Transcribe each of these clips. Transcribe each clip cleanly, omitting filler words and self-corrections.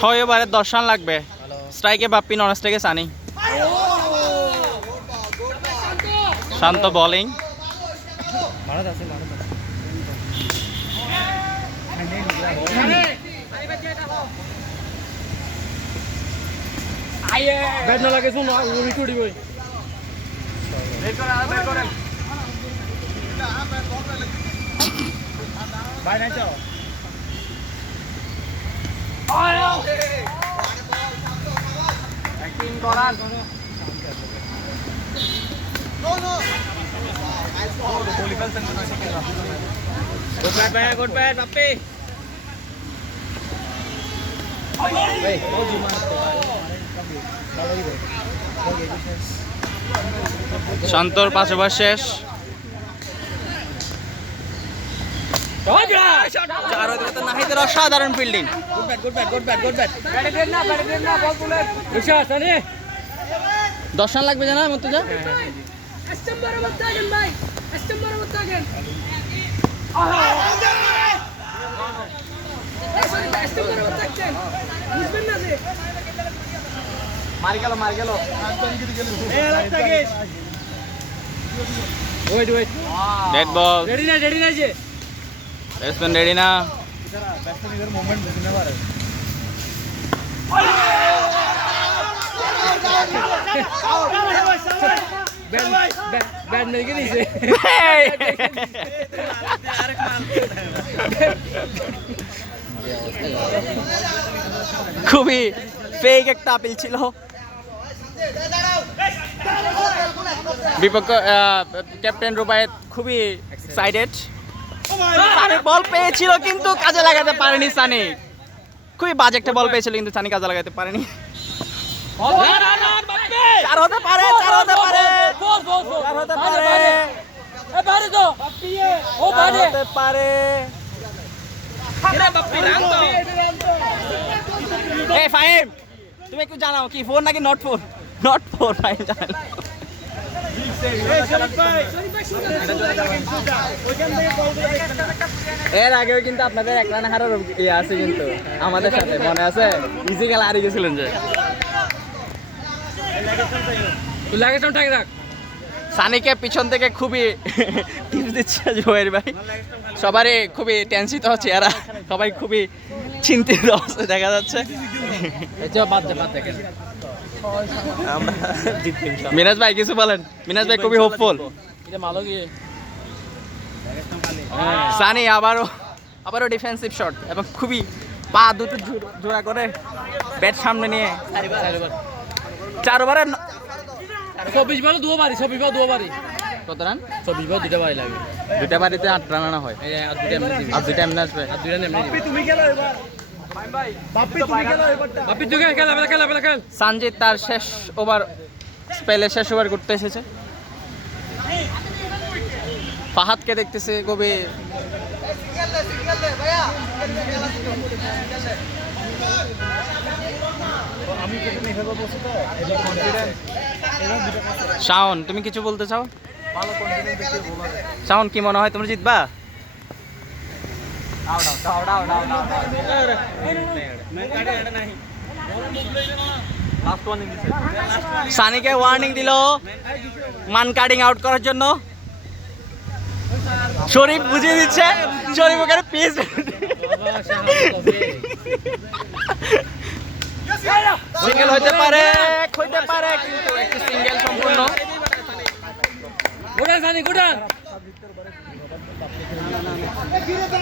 6 ওভারে 10 রান লাগবে। স্ট্রাইকে বাপ্পি, নন স্ট্রাইকে সানি। শান্ত বোলিং। ব্যাট না লাগে শুনো উইকেট উড়িবই ভাই নাই চাও ব্যাটিং করান। গুড ব্যাট বাপ্পি শান্তর 5 ওভার শেষ। 4 ওভারে নাহিদের অসাধারণ ফিল্ডিং। গুড ব্যাট 10 রান লাগবে জানা মর্তুজা। মারি গেল ওয়েট ডেড বল। রেডি না যে ব্যাটসম্যান রেডি না। ব্যাটসম্যান এর মোমেন্ট বুঝতে পারে ব্যাট মেরে দিয়েছে খুবই ফেক একটা আপিল ছিল। বিপক্ষ ক্যাপ্টেন রুবায়েত খুবই এক্সাইটেড। সানি বল পেয়েছিল কিন্তু কাজে লাগাতে পারেনি। সানি খুবই বাজে একটা বল পেয়েছিল কিন্তু সানি কাজে লাগাতে পারেনি। চার হতে পারে এই ফাহিম তুমি একটু জানাও কি 4 নাকি নট 4? নট 4 ফাহিম জানাও। এর আগেও কিন্তু আপনাদের 1 রান হারার ইয়ে আছে কিন্তু আমাদের সাথে মনে আছে? ইজি খেলা হারিয়ে গেছিলেন যে। সানিকে পিছন থেকে খুবই টিপস দিচ্ছে জুবাইর ভাই। সবারই খুবই টেনশিত হচ্ছে, এরা সবাই খুবই চিন্তিত অবস্থায় দেখা যাচ্ছে। মিনাজ ভাই কিছু বলেন। মিনাজ ভাই খুবই হোপফুল। সানি আবারও ডিফেন্সিভ শট এবং খুবই পা দুটো জোড়া করে ব্যাট সামনে নিয়ে 4 ওভারে 24 বল 2 বারি কত রান? 24 বল 2টা বারি লাগে। 2টা বারিতে 8 রান আনা হয়। আর 2টা এমনি আসবে। তুমি খেলো এবার বাপ্পি তুমি খেল। সানজিৎ তার শেষ ওভার শেষ ওভার করতে এসেছে। ফাহাদকে দেখতেছে কবি শাওন, তুমি কিছু বলতে চাও? শাওন কি মনে হয় তোমরা জিতবা? সানিকে ওয়ার্নিং দিল মান কাটিং আউট করার জন্য। শরীফ বুঝিয়ে দিচ্ছে, শরীফ ওখানে পিস সিঙ্গেল হতে পারে কিন্তু একটি সিঙ্গেল সম্পূর্ণ।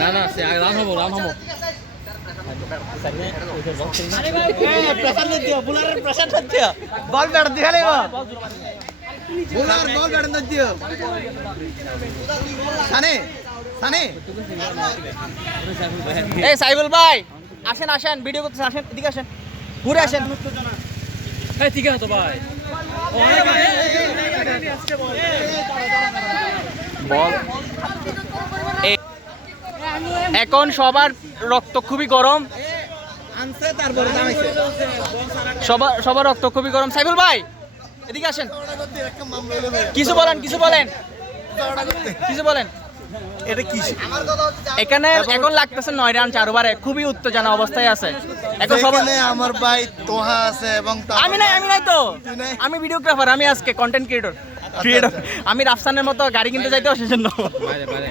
না রান হবো বল ব্যাট দিয়ে খেলে এই সাইবুল ভাই আসেন ভিডিও করতে আসেন, এদিকে আসেন, ঘুরে আসেন। ঠিক আছে তো ভাই বল এখন সবার রক্ত খুবই গরম, সবার রক্ত খুবই গরম। সাইবুল ভাই এদিকে আসেন, কিছু বলেন। এখানে এখন লাগতেছে 9 রান 4 ওভারে, খুবই উত্তেজনা অবস্থায় আছে। এখন সবাই যেখানে আমার ভাই তোহা আছে এবং আমি নাই তো তুই নাই? আমি ভিডিওগ্রাফার, আমি আজকে কন্টেন্ট ক্রিয়েটর আমি রাফসানের মতো গাড়ি কিনতে চাইতে সেজন্য বাইরে বাইরে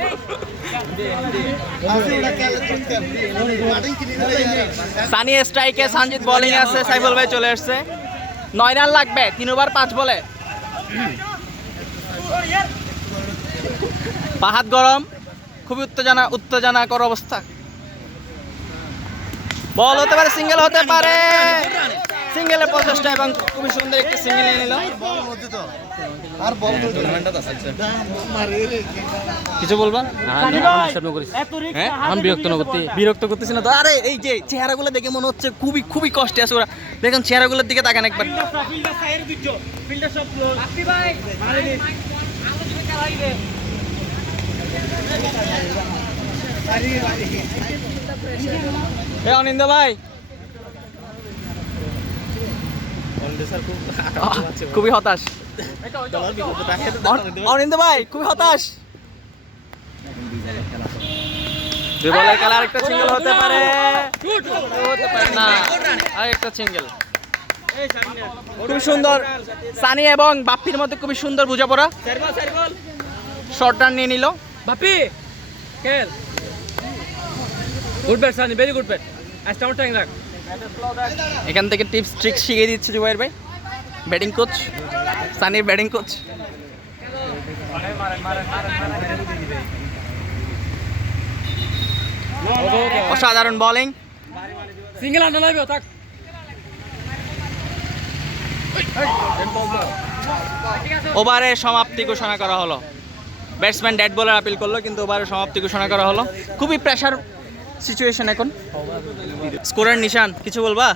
সানি স্ট্রাইকে, সঞ্জিত বোলিং আছে, সাইফুল ভাই চলে আসছে। 9 রান লাগবে 3 ওভার 5 বলে। পাহাড় গরম, খুবই উত্তেজনাকর অবস্থা। বল হতে পারে, সিঙ্গেল হতে পারে, সিঙ্গেলের প্রচেষ্টা এবং খুবই সুন্দর একটি সিঙ্গেল নিয়ে নিল। আর বল কিছু বলবা? হ্যাঁ আমি বিরক্ত করতেছি না তো? আরে এই যে চেহারাগুলো দেখে মনে হচ্ছে খুবই কষ্টে আছে ওরা। দেখুন চেহারাগুলোর দিকে তাকান একবার। অনিন্দ ভাই খুবই হতাশ। অনিন্দ ভাই খুবই হতাশ। 2 বলের খেলা আরেকটা সিঙ্গেল হতে পারে না, আরেকটা সিঙ্গেল। খুব সুন্দর সানি এবং বাপ্পির মধ্যে খুবই সুন্দর বোঝাপড়া। শর্ট রান নিয়ে নিল বাপি খেল good bat Sunny, very good bat. আজটা আমার টাইম রাখ। এখান থেকে টিপস ট্রিক্স শিখিয়ে দিচ্ছে জুবাইর ভাই, ব্যাটিং কোচ, সানির ব্যাটিং কোচ। অসাধারণ বোলিং। সিঙ্গেল আনা লাগবে থাক। ওভারের সমাপ্তি ঘোষণা করা হলো। ব্যাটসম্যান ডেড বলার আপিল করলো, কিন্তু ওভারের সমাপ্তি ঘোষণা করা হলো। খুবই প্রেশার সিচুয়েশন এখন। স্কোরের নিশান কিছু বলবা?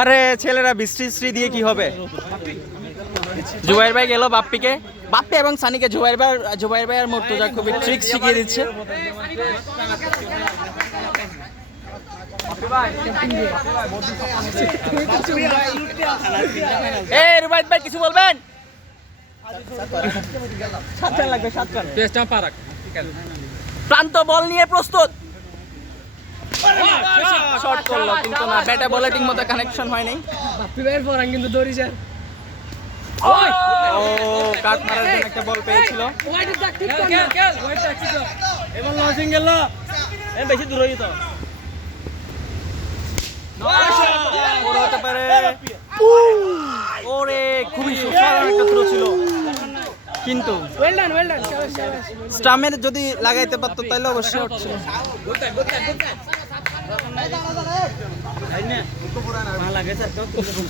আরে ছেলেরা বৃষ্টি দিয়ে কি হবে? জুবাইর ভাই গেল বাপ্পি এবং সানিকে জুবাইর ভাই আর মুর্তজা খুবই ট্রিক্স শিখিয়ে দিচ্ছে। এই রুবাইদ ভাই কিছু বলবেন? 7 রান লাগবে, 7 রান। পেসটা পারাক প্রান্ত বল নিয়ে প্রস্তুত। শর্ট করলো কিন্তু না, ব্যাটে বলে ঠিক মতো কানেকশন হয় নাই। বাপি ভাইয়ের পরাং কিন্তু দড়ি যায়। ও কাট মারার জন্য একটা বল পেয়েছিল। এবার ল সিঙ্গেল ল এ বেশি দূর হই তো ওরে হতে পারে। ওরে খুবই সুন্দর একটা থ্রো ছিল, কিন্তু ওয়েল ডান স্টামের যদি লাগাইতে পারতো তাহলে অবশ্যই আউট ছিল।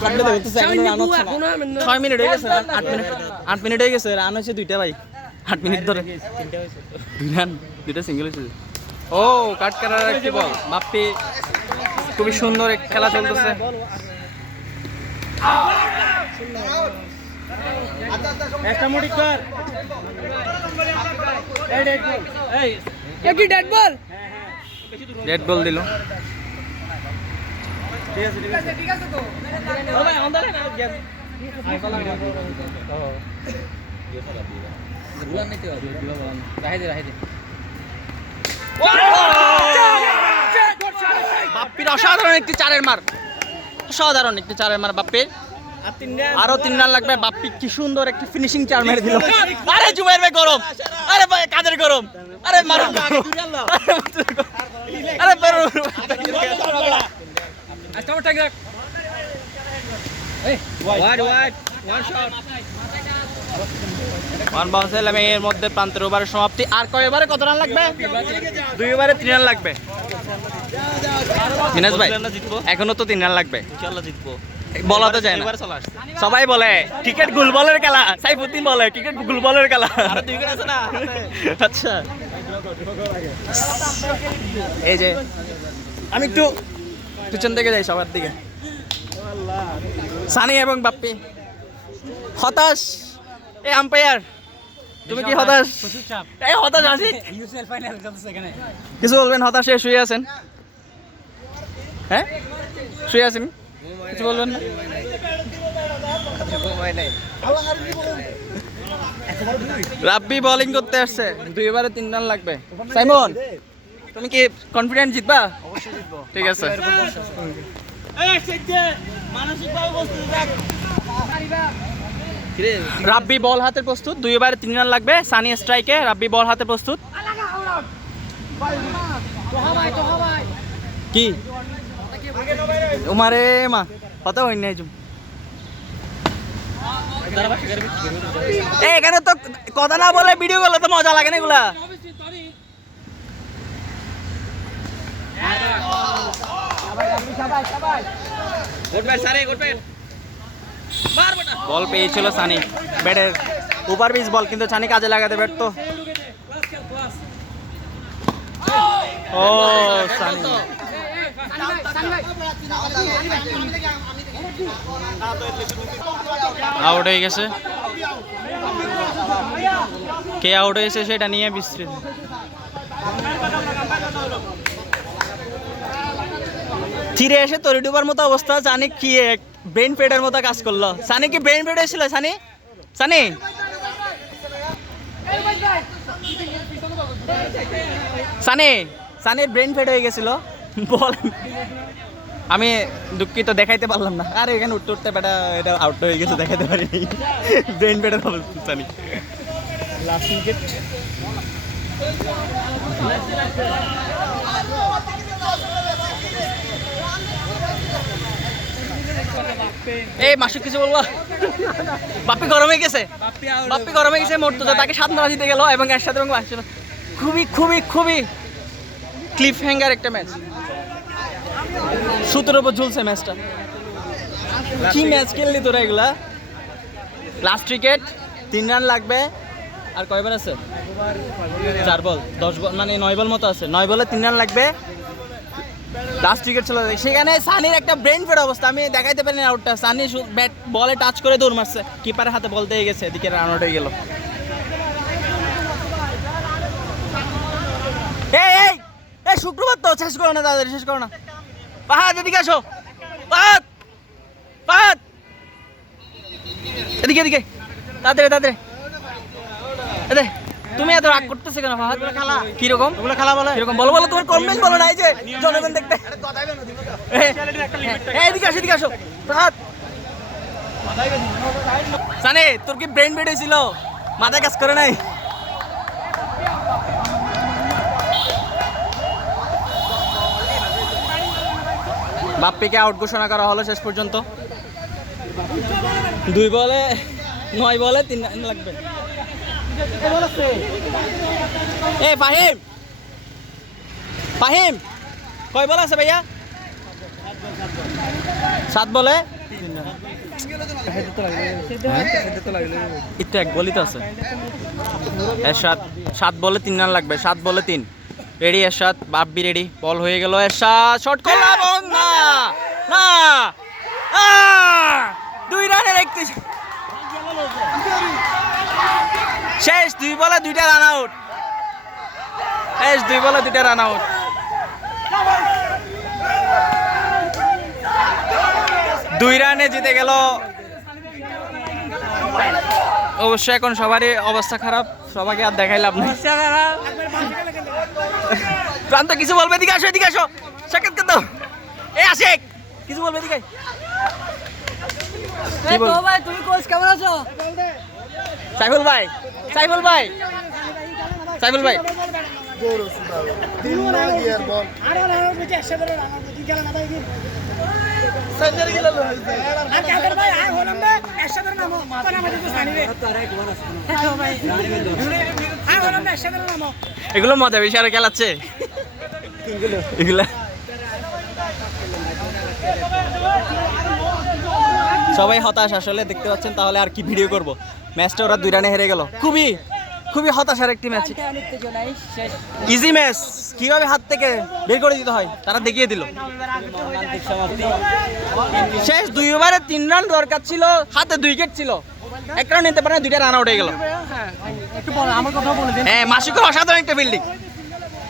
কাটলে তো হতেছে, এখনো রান হচ্ছে না। 6 মিনিট হয়ে গেছে, 8 মিনিট হয়ে গেছে, রান হয়েছে 2টা ভাই, 8 মিনিট ধরে 2 রান, 2টা সিঙ্গেল হয়েছে। ও কাট করার একটি বল, বাপ্পি খুবই সুন্দর এক খেলা চলতেছে। একটা মুড়ি কর এই কি ডেড বল রেড বল দিল। ঠিক আছে তো ও ভাই অন দা গেম বুলান নিতে হবে রাহে দে বাপ্পির অসাধারণ একটি চারের মার বাপ্পির। আরো 3 রান লাগবে। বাপ্পি কি সুন্দর একটি ফিনিশিং চার মেরে দিল। আরে জুবাইর ভাই গরম, আরে ভাই কাদের গরম, আরে মারো, আরে বেরো। আচ্ছা ওটা রাখ এই wide one shot one bounce এর এর মধ্যে প্রান্তের ওভারের সমাপ্তি। আর কয় ওভারে কত রান লাগবে? 2 ওভারে 3 রান লাগবে। মিনাজ ভাই এখনো তো 3 রান লাগবে, ইনশাআল্লাহ জিতবো। বলা তো যায় না, সবাই বলে ক্রিকেট গুল বলের খেলা, সাইফুদ্দিন বলে ক্রিকেট গুল বলের খেলা। আরে 2 উইকেট আছে না? আচ্ছা এই যে আমি একটু পিছন থেকে যাই সবার দিকে। সানি এবং বাপ্পি হতাশ। এই আম্পায়ার তুমি কি হতাশ? এই হতাশ আছি, কিছু বলবেন? হতাশে শুয়ে আছেন? হ্যাঁ শুয়ে আছেন, কিছু বলবেন না? রাব্বি বোলিং করতে আসছে, 2 ওভারে 3 রান লাগবে। সাইমন তুমি কি কনফিডেন্ট জিতবা? ঠিক আছে। রাব্বি বল হাতে প্রস্তুত, 2 ওভারে 3 রান লাগবে। সানি স্ট্রাইকে, রাব্বি বল হাতে প্রস্তুত। কি উমারে মা কত হই নাই জুম এখানে তো কথা না বলে ভিডিও করলে তো মজা লাগে না এগুলা। বল পেয়েছিল সানি, ব্যাটের ওভার পিচ বল, কিন্তু সানি কাজে লাগাতে ব্যর্থ। ও সানি আউট হয়ে গেছে। কে আউট হয়েছে সেটা নিয়ে বিস্তৃত। ফিরে এসে তরি ডুবার মতো অবস্থা। সানি কি ব্রেন ফেডের মতো কাজ করলো। সানি কি ব্রেন ফেড হয়েছিল? সানি সানি সানি সানির ব্রেন ফেড হয়ে গেছিল। বল আমি দুঃখিত, দেখাইতে পারলাম না। আর এখানে উঠতে উঠতে বেটা এটা আউট হয়ে গেছে, দেখাইতে পারিনি। ব্রেন ফেডের অবস্থা সানি। Last wicket. এই মাসুক কিছু বলবা? বাপ্পি গরম হয়ে গেছে, বাপ্পি গরম হয়ে গেছে। মর্তুজা তাকে 7 রান দিতে গেল এবং এর সাথে খুবই খুবই খুবই ক্লিফ হ্যাঙ্গার একটা ম্যাচ। সূত্রের উপর ঝুলছে ম্যাচটা। কি ম্যাচ খেললি তোরা এগুলা? লাস্ট উইকেট, 3 রান লাগবে। আর কয়বার আছে? 4 বল 10 বল, মানে 9 বল মতো আছে। 9 বলে 3 রান লাগবে। লাস্ট উইকেট ছিল, সেখানে সানির একটা ব্রেন ফেড অবস্থা। আমি দেখাইতে পারিনি আউটটা। সানি ব্যাট বলে টাচ করে দৌড় মারছে, কিপারের হাতে বল দিয়ে গেছে, এদিকে রান আউট হয়ে গেল। এই এই শুক্রবার তো, শেষ করো না তাড়াতাড়ি, শেষ করো না। পাহাদ এদিকে আসো, পাহাদ পাহাদ এদিকে এদিকে, তাড়াতাড়ি তাড়াতাড়ি। এদে তুমি এত রাগ করতেছো কেন ফাহাদ? কিরকম ওগুলো খেলা বলে? কিরকম বলো বলো, তোমার কমেন্ট বলো না। এই যে জনগণ দেখতে। এদিকে আসো, এদিকে আসো ফাহাদ। জানে তোর কি ব্রেন বেড হয়েছিল? মাথায় কাজ করে নাই? বাপ্পিকে আউট ঘোষণা করা হলো শেষ পর্যন্ত। 2 বলে 9 বলে 3 রান লাগবে। এ ফাহিম, ফাহিম কয় বল আছে ভাইয়া? 7 বলে একটু 1 বলই তো আছে। এরশাদ 7 বলে 3 রান লাগবে। 7 বলে 3। রেডি এরশাদ, বাপ্পি রেডি। বল হয়ে গেল, এরশাদ শট করলাম না না, 2 রানের 31 শেষ। 2 বলে 2টা রান আউট। শেষ 2 বলে 2টা রান আউট। দুই রানে জিতে গেল। অবশ্যই এখন সবারই অবস্থা খারাপ, সবাইকে আর দেখাই লাভ নেই। প্রান্ত কিছু বলবে? এদিকে আসো, এদিকে আসো, সাক্ষাৎ করতো। এই আশিক কিছু বলবে? এদিকে ভাই, তুমি কোচ কেমন আছো? সাইফুল ভাই, সাইফুল ভাই, সাইফুল ভাই এগুলো মজা বেশি আর খেলাচ্ছে এগুলা। সবাই হতাশ আসলে, দেখতে পাচ্ছেন। তাহলে আর কি ভিডিও করব? ম্যাচটা ওরা 2 রানে হেরে গেল। খুবই খুবই হতাশার একটি ম্যাচ। ইজি ম্যাচ, কিভাবে হাত থেকে বের করে দিতে হয় তারা দেখিয়ে দিল। শেষ 2 ওভারে 3 রান দরকার ছিল, হাতে 2 উইকেট ছিল। 1 রান নিতে পারে, 2টা রান আউট হয়ে গেল। একটু আমার কথা বলে দিন। হ্যাঁ, মাসুকের অসাধারণ একটা ফিল্ডিং।